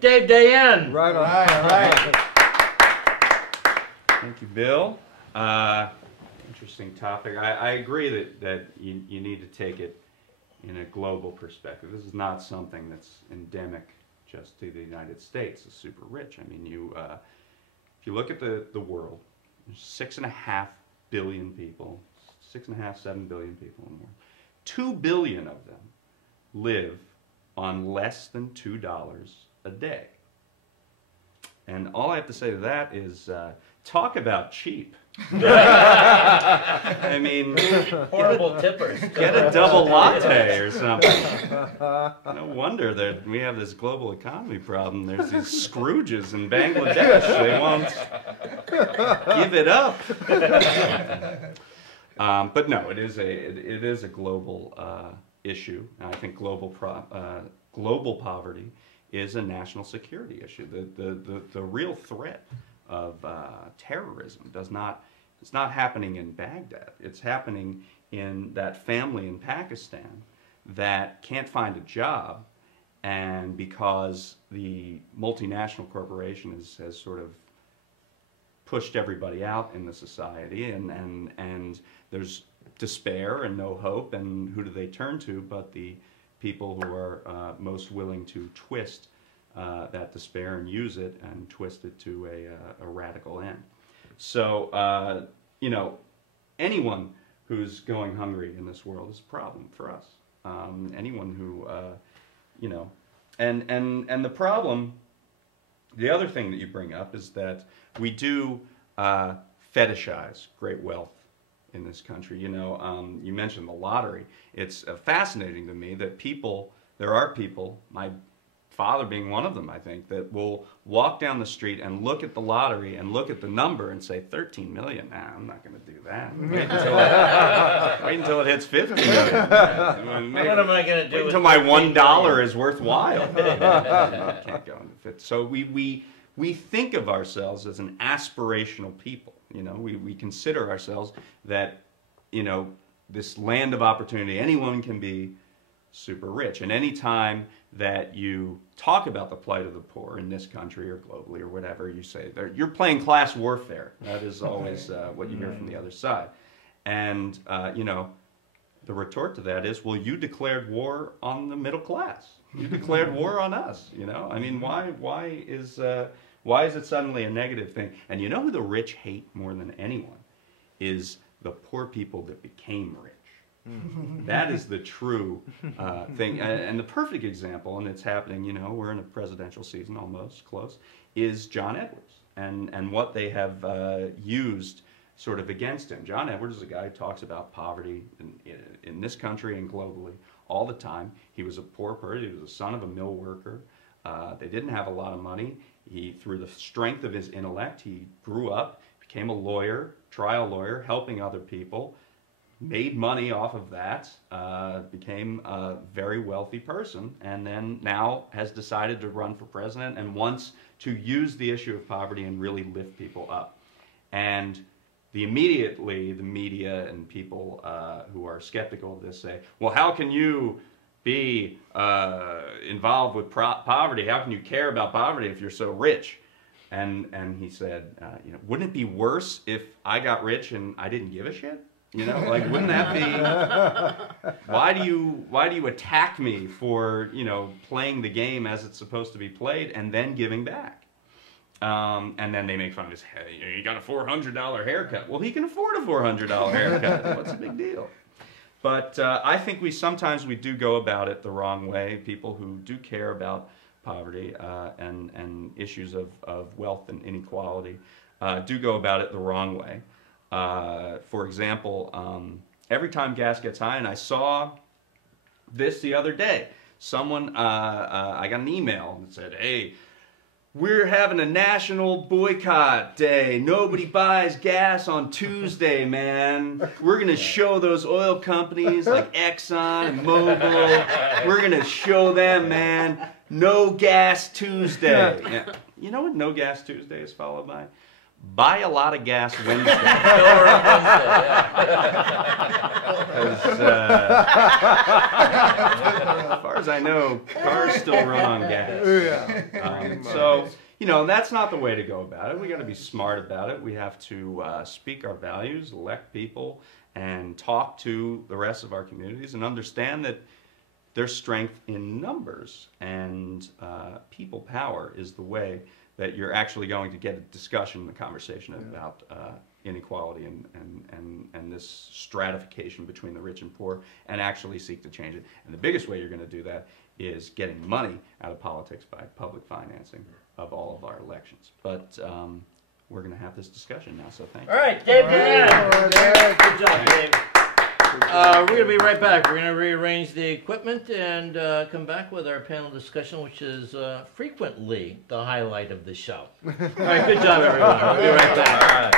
Dave Dayen. Right on. Right. Thank you, Bill. Interesting topic. I agree that you need to take it in a global perspective. This is not something that's endemic just to the United States, the super rich. I mean, if you look at the world, there's 6.5 billion people, 6.5, 7 billion people in the world. 2 billion of them live on less than $2 a day. And all I have to say to that is, talk about cheap. I mean, Horrible tippers. get a double latte or something. No wonder that we have this global economy problem. There's these Scrooges in Bangladesh. They won't give it up. But no, it is a global issue. And I think global poverty is a national security issue. The real threat of terrorism it's not happening in Baghdad. It's happening in that family in Pakistan that can't find a job, and because the multinational corporation has sort of pushed everybody out in the society, and there's despair and no hope, and who do they turn to but the people who are most willing to twist that despair and use it and twist it to a radical end. So, you know, anyone who's going hungry in this world is a problem for us. Anyone who, you know, and the problem, the other thing that you bring up is that we do fetishize great wealth in this country. You know, you mentioned the lottery. It's fascinating to me that there are people, my father being one of them, I think, that will walk down the street and look at the lottery and look at the number and say, 13 million? Nah, I'm not going to do that. Wait until it hits 50 million. What am I going to do? Wait until my $1 is worthwhile. Can't go into it. So we think of ourselves as an aspirational people. You know, we consider ourselves that, you know, this land of opportunity, anyone can be super rich. And any time that you talk about the plight of the poor in this country or globally or whatever, you say you're playing class warfare. That is always what you hear from the other side. And, you know, the retort to that is, well, you declared war on the middle class. You declared war on us, you know? I mean, why is it suddenly a negative thing? And you know who the rich hate more than anyone? Is the poor people that became rich. That is the true thing. And the perfect example, and it's happening, you know, we're in a presidential season almost, close, is John Edwards and what they have used sort of against him. John Edwards is a guy who talks about poverty in this country and globally all the time. He was a poor person. He was the son of a mill worker. They didn't have a lot of money. Through the strength of his intellect, he grew up, became a lawyer, trial lawyer, helping other people, made money off of that, became a very wealthy person, and then now has decided to run for president and wants to use the issue of poverty and really lift people up. And immediately the media and people who are skeptical of this say, well, how can you be involved with poverty? How can you care about poverty if you're so rich? And he said, you know, wouldn't it be worse if I got rich and I didn't give a shit? You know, like, wouldn't that be? Why do you attack me for, you know, playing the game as it's supposed to be played and then giving back? And then they make fun of his, hey, you got a $400 haircut. Well, he can afford a $400 haircut. What's the big deal? But I think sometimes we do go about it the wrong way. People who do care about poverty and issues of wealth and inequality do go about it the wrong way. For example, every time gas gets high, and I saw this the other day, I got an email that said, hey, we're having a national boycott day. Nobody buys gas on Tuesday, man. We're going to show those oil companies like Exxon and Mobil. We're going to show them, man, no gas Tuesday. Yeah. You know what no gas Tuesday is followed by? buy a lot of gas Wednesday. 'Cause, as far as I know, cars still run on gas. So, you know, that's not the way to go about it. We got to be smart about it. We have to speak our values, elect people, and talk to the rest of our communities and understand that there's strength in numbers, and people power is the way that you're actually going to get a discussion, a conversation about inequality and this stratification between the rich and poor, and actually seek to change it. And the biggest way you're going to do that is getting money out of politics by public financing of all of our elections. But we're going to have this discussion now, so thank you. All right, Dave Dayen. Good job, Dave. We're going to be right back. We're going to rearrange the equipment and come back with our panel discussion, which is frequently the highlight of the show. All right, good job, everyone. We'll be right back. All right.